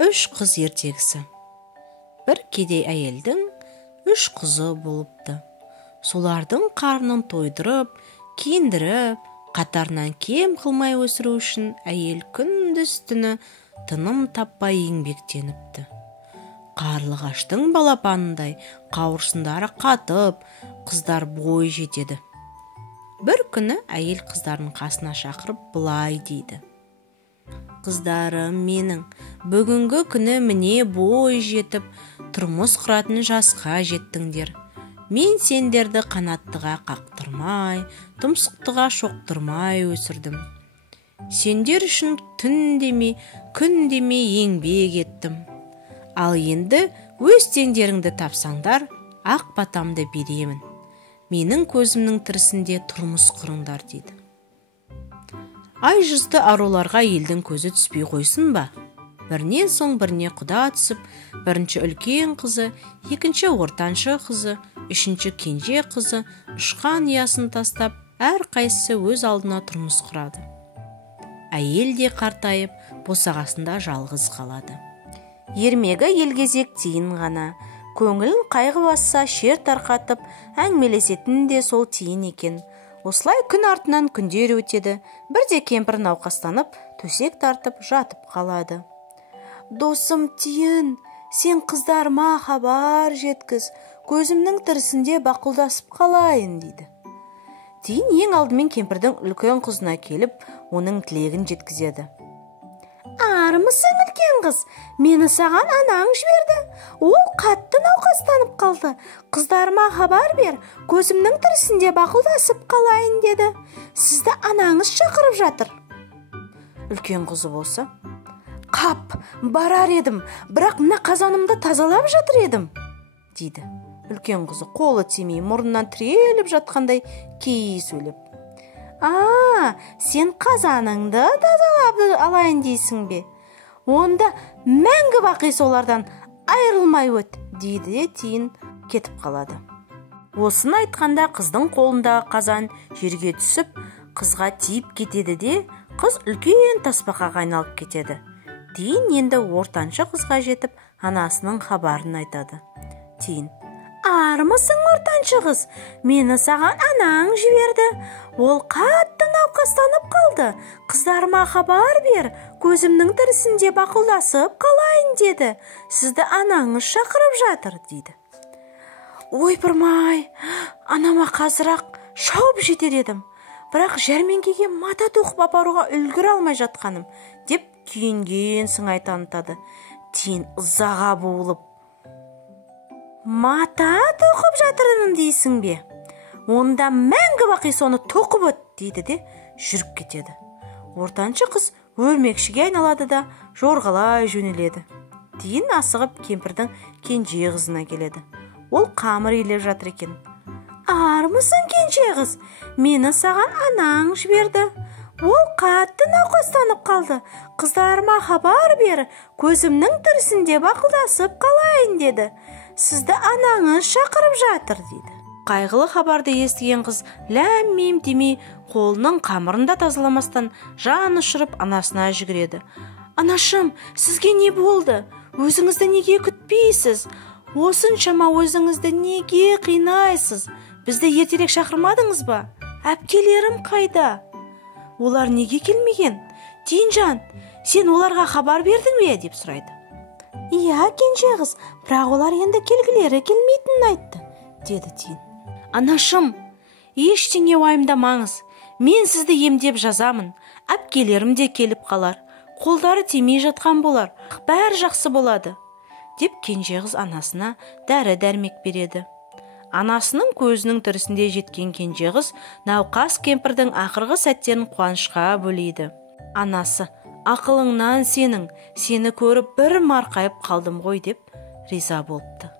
Үш қыз ертегісі. Бір кедей әйелдің 3 қызы болыпты. Солардың қарнын тойдырып, киіндіріп, қатарынан кем қылмай өсіру үшін әйел күндіз түні тыным таппай еңбектеніпті. Қарлығаштың балапанындай қауырсындары қатып, қыздар бой жетеді. Бір күні әйел қыздарын қасына шақырып былай дейді: «Қыздарым менің, бүгінгі күні міне бой жетіп, тұрмыс құратын жасқа жеттіңдер. Мен сендерді қанаттыға қақтырмай, тұмсықтыға шоқтырмай өсірдім. Сендер үшін түн демей, күн демей еңбек еттім. Ал енді өз теңдеріңді тапсаңдар, ақ батамды беремін. Менің көзімнің тірісінде тұрмыс құрыңдар» дейді. Ай жүзді аруларға елдің көзі түспей қойсын ба? Бірінен соң біріне құда түсіп, бірінші үлкен қызы, екінші ортаншы қызы, үшінші кенже қызы ұшқан ұясын тастап, әр қайсысы өз алдына тұрмыс құрады. Әйел де қартайып, босағасында жалғыз қалады. Ермегі елгезек тиын ғана, көңілін қайғы басса шер тарқатып, әңгімелесетін де сол тиын екен. Осылай күн артынан күндер өтеді, бірде кемпір науқастанып, төсек тартып жатып қалады. «Досым тиын, сен қыздарыма хабар жеткіз, көзімнің тірісінде бақылдасып қалайын» дейді. Тиын ең алдымен кемпірдің үлкен қызына келіп, оның тілегін жеткізеді. «Армысың, үлкен қыз, мені саған анаң жіберді. Ол қатты науқастанып қалды. Қыздарыма хабар бер, көзімнің тірісінде бақылдасып қалайын деді. Сізді анаңыз шақырып жатыр». Үлкен қызы болса: «Қап, барар едім, бірақ мына қазанымды тазалап жатыр едім» дейді. Үлкен қызы қолы тимей, мұрнынан тіреліп жатқандай кей сөйлеп: Сен қазаныңды тазалап алайын дейсің бе? Онда мәңгі бақи солардан айырылмай өт» дейді де тиын кетіп қалады. Осыны айтқанда қыздың қолындағы қазан жерге түсіп, қызға тиіп кетеді де, қыз үлкен тасбақаға айналып кетеді. Тиын енді ортаншы қызға жетіп, анасының хабарын айтады. Тиын: «Армысың, ортаншы қыз, мені саған анаң жіберді. Ол қатты науқастанып қалды. Қыздарыма хабар бер, көзімнің тірісінде бақылдасып қалайын деді. Сізді анаңыз шақырып жатыр» дейді. «Ойпырмай, анама қазір-ақ шауып жетер едім, бірақ жәрмеңкеге мата тоқып апаруға үлгіре алмай жатқаным» деп күйінген сыңай танытады. Тиын ызаға буылып: «Мата тоқып жатырмын дейсің бе? Онда мәңгі бақи соны тоқып өт» дейді де жүріп кетеді. Ортаншы қыз өлмекшіге айналады да жорғалай жөнеледі. Тиын асығып кемпірдің кенже қызына келеді. Ол қамыр илеп жатыр екен. «Армысың, кенже қыз, мені саған анаң жіберді. Ол қатты науқастанып қалды. Қыздарыма хабар бер, көзімнің тірісінде бақылдасып қалайын деді. Сізді анаңыз шақырып жатыр» дейді. Қайғылы хабарды естіген қыз ләм-мим демей, қолының қамырын да тазаламастан жан ұшырып анасына жүгіреді. «Анашым, сізге не болды? Өзіңізді неге күтпейсіз? Осыншама өзіңізді неге қинайсыз? Бізді ертерек шақырмадыңыз ба? Әпкелерім қайда? Олар неге келмеген? Тиынжан, сен оларға хабар бердің бе?» деп сұрайды. «Иә, кенже қыз, бірақ олар енді келгілері келмейтінін айтты» деді Тиын. «Анашым, ештеңе уайымдамаңыз, мен сізді емдеп жазамын. Әпкелерім де келіп қалар, қолдары тимей жатқан болар, бәрі жақсы болады» деп кенже қыз анасына дәрі-дәрмек береді. Анасының көзінің тірісінде жеткен кенже қыз науқас кемпірдің ақырғы сәттерін қуанышқа бөлейді. Анасы: «Ақылыңнан сені көріп бір марқайып қалдым ғой» деп риза болыпты.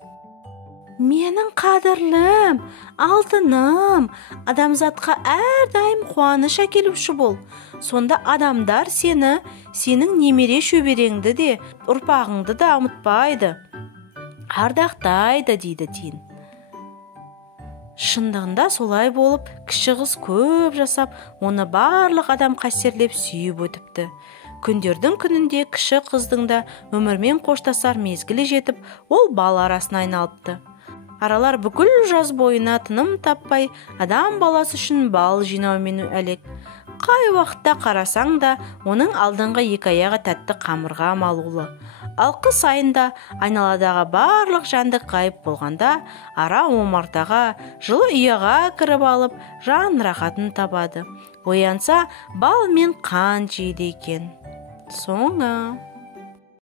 «Менің қадірлім, алтыным, адамзатқа әрдайым қуаныш әкелуші бол. Сонда адамдар сенің немере шөбереңді де, ұрпағыңды да ұмытпайды, ардақтайды» дейді Тиын. Шындығында солай болып, кіші қыз көп жасап, оны барлық адам қастерлеп сүйіп өтіпті. Күндердің күнінде кіші қыздың да өмірмен қоштасар мезгілі жетіп, ол бал арасына айналыпты. Аралар бүкіл жаз бойына тыным таппай, адам баласы үшін бал жинаумен әлек. Қай уақытта қарасаң да, оның алдыңғы екі аяғы тәтті қамырға малулы. Ал қыс айында айналадағы барлық жәндік ғайып болғанда, ара омартаға, жылы ұяға кіріп алып, жан рахатын табады. Оянса, бал мен қант жейді екен. Соңы.